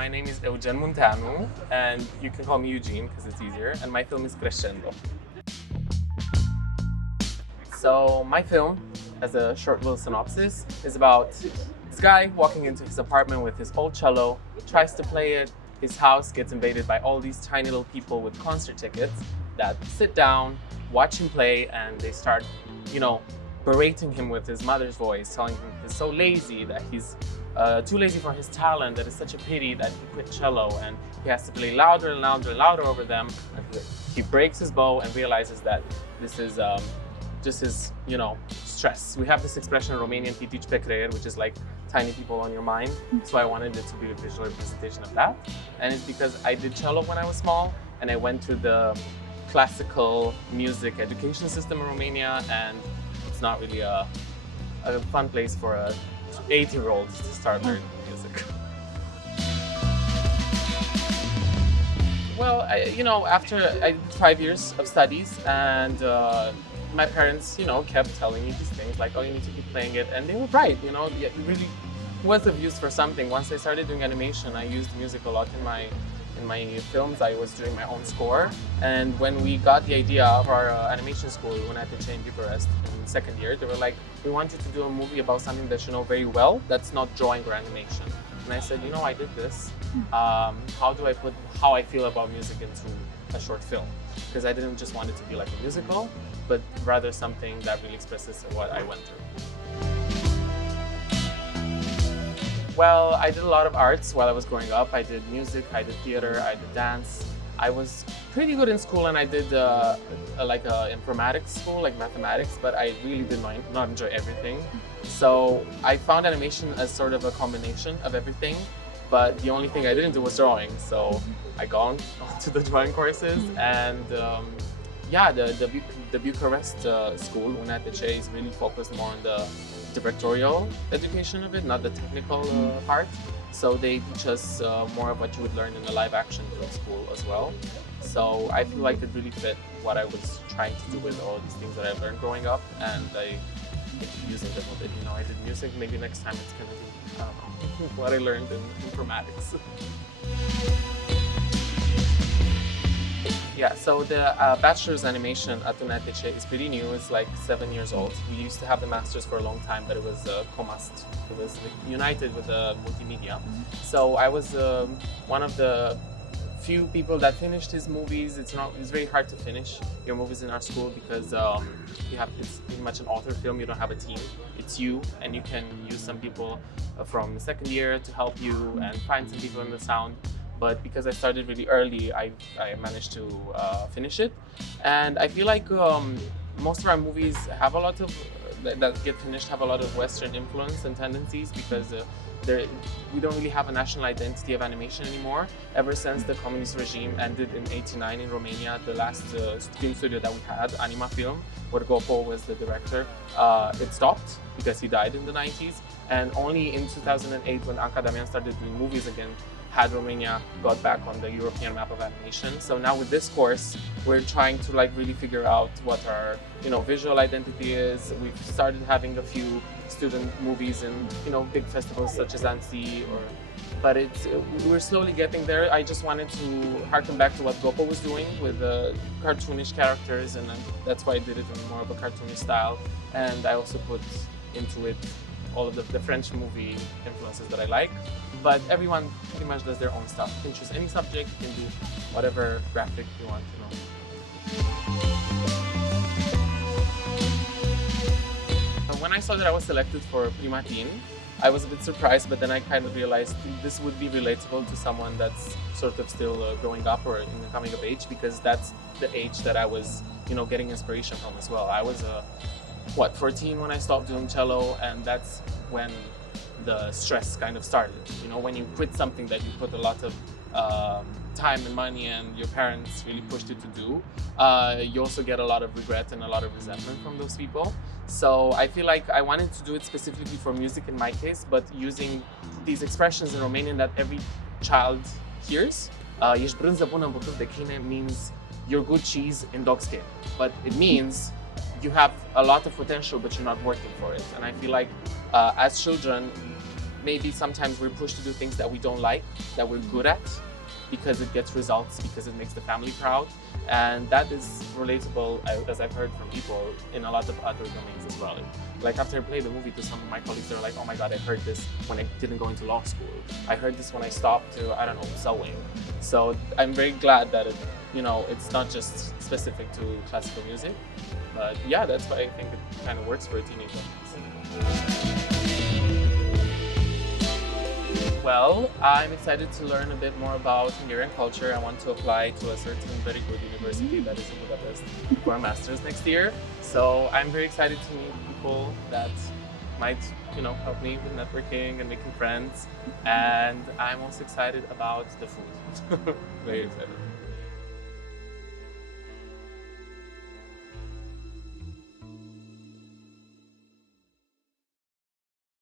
My name is Eugen Munteanu, and you can call me Eugene because it's easier, and my film is Crescendo. So my film, as a short little synopsis, is about this guy walking into his apartment with his old cello, tries to play it, his house gets invaded by all these tiny little people with concert tickets that sit down, watch him play, and they start, berating him with his mother's voice, telling him he's so lazy, that he's too lazy for his talent, that it's such a pity that he quit cello and he has to play louder and louder and louder over them. And he breaks his bow and realizes that this is just his, stress. We have this expression in Romanian, pitici pe creier, which is like tiny people on your mind. So I wanted it to be a visual representation of that. And it's because I did cello when I was small and I went to the classical music education system in Romania, and it's not really a fun place for a 8-year-olds to start learning music. Well, after I did 5 years of studies, and my parents, kept telling me these things like, oh, you need to keep playing it, and they were right. It really was of use for something. Once I started doing animation, I used music a lot in my films. I was doing my own score, and when we got the idea of our animation school, United in Bucharest, in second year, they were like, we want you to do a movie about something that you know very well, that's not drawing or animation. And I said, I did this. How do I put how I feel about music into a short film? Because I didn't just want it to be like a musical, but rather something that really expresses what I went through. Well, I did a lot of arts while I was growing up. I did music, I did theater, I did dance. I was pretty good in school, and I did a informatics school, like mathematics, but I really did not enjoy everything. So I found animation as sort of a combination of everything, but the only thing I didn't do was drawing. So I gone to the drawing courses, and the Bucharest school, UNATC, is really focused more on the directorial education of it, not the technical part. So they teach us more of what you would learn in a live action film school as well. So I feel like it really fit what I was trying to do with all these things that I learned growing up, and I use it a little bit. I did music, maybe next time it's gonna be what I learned in informatics. Yeah, so the bachelor's animation at UNATC is pretty new. It's like 7 years old. We used to have the master's for a long time, but it was comast. It was united with the multimedia. So I was one of the few people that finished his movies. It's very hard to finish your movies in our school because it's pretty much an author film. You don't have a team. It's you, and you can use some people from the second year to help you and find some people in the sound. But because I started really early, I managed to finish it. And I feel like most of our movies have a lot of, that get finished, have a lot of Western influence and tendencies, because we don't really have a national identity of animation anymore. Ever since the communist regime ended in '89 in Romania, the last film studio that we had, Anima Film, where Gopo was the director, it stopped because he died in the 90s. And only in 2008, when Anca Damian started doing movies again, had Romania got back on the European map of animation. So now with this course, we're trying to really figure out what our visual identity is. We've started having a few student movies in big festivals such as Annecy, but we're slowly getting there. I just wanted to harken back to what Gopo was doing with the cartoonish characters, and that's why I did it in more of a cartoonish style. And I also put into it all of the French movie influences that I like. But everyone pretty much does their own stuff. You can choose any subject, you can do whatever graphic you want, When I saw that I was selected for PrimaTeen, I was a bit surprised, but then I kind of realized this would be relatable to someone that's sort of still growing up or coming of age, because that's the age that I was, getting inspiration from as well. I was 14 when I stopped doing cello, and that's when the stress kind of started. When you quit something that you put a lot of time and money and your parents really pushed you to do, you also get a lot of regret and a lot of resentment from those people. So I feel like I wanted to do it specifically for music in my case, but using these expressions in Romanian that every child hears. Ești brânză bună în bucăți de câine means you're good cheese in dog skin, but it means you have a lot of potential, but you're not working for it. And I feel like as children, maybe sometimes we're pushed to do things that we don't like, that we're good at, because it gets results, because it makes the family proud. And that is relatable, as I've heard from people, in a lot of other domains as well. Like after I played the movie to some of my colleagues, they're like, oh my God, I heard this when I didn't go into law school. I heard this when I stopped to, I don't know, sewing. So I'm very glad that it's not just specific to classical music. But yeah, that's why I think it kind of works for a teenager. Well, I'm excited to learn a bit more about Hungarian culture. I want to apply to a certain very good university that is in Budapest for a master's next year. So I'm very excited to meet people that might, help me with networking and making friends. And I'm also excited about the food. Very excited.